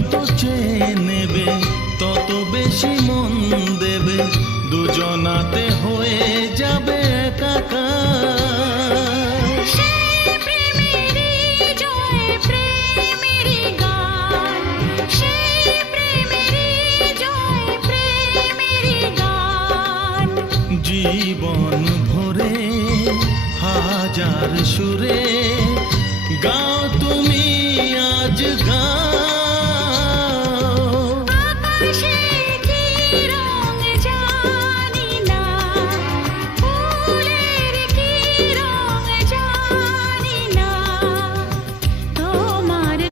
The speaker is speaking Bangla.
যত চেয়ে নেবে তত বেশি মন দেবে, দুজনাতে হয়ে যাবে একাকার। সেই প্রেমেরই জয় প্রেমেরই গান, সেই প্রেমেরই জয় প্রেমেরই গান। জীবন ভরে হাজার সুরে